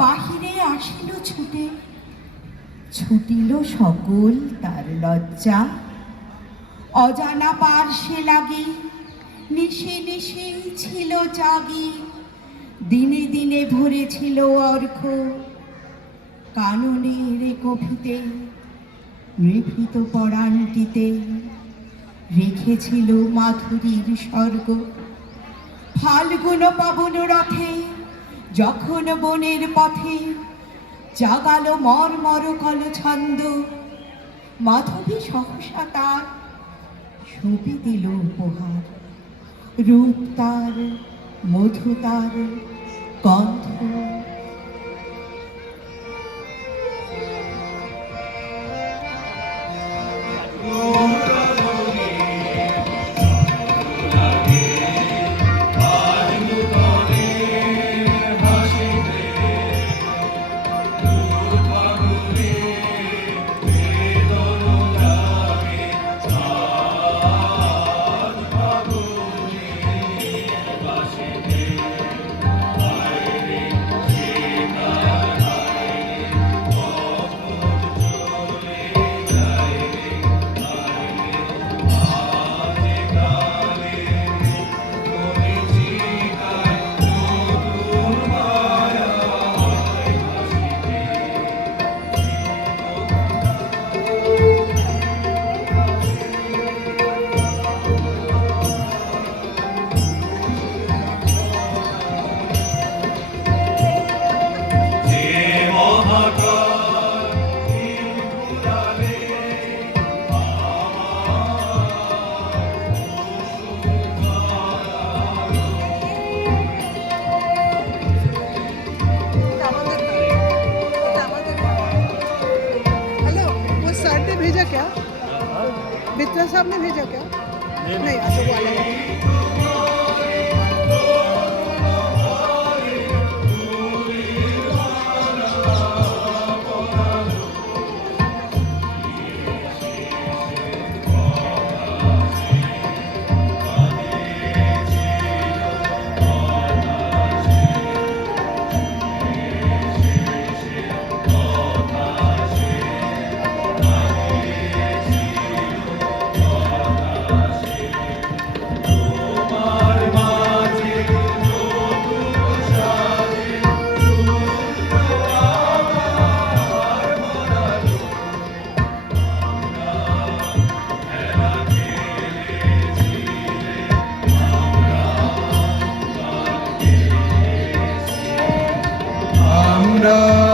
বাহিরে আসিল ছুটে, ছুটিল সকল তার লজ্জা। অজানা পার্শ্বে লাগি নিশি নিশি ছিল জাগি, দিনে দিনে ভরেছিল অর্ঘ কাননের কফিতে। নিভৃত পরাণটিতে রেখেছিল মাধুরীর স্বর্গ। ফাল্গুন পাবন রথে যখন বনের পথে জাগালো মর্মর কল ছন্দ, মাধবী সহসা তার ছবি দিল উপহার। রূপ তার, মধু তার, গন্ধ। भेजा क्या? मित्रा साहब ने भेजा क्या? नहीं, अच्छा वो अलग है। আমরা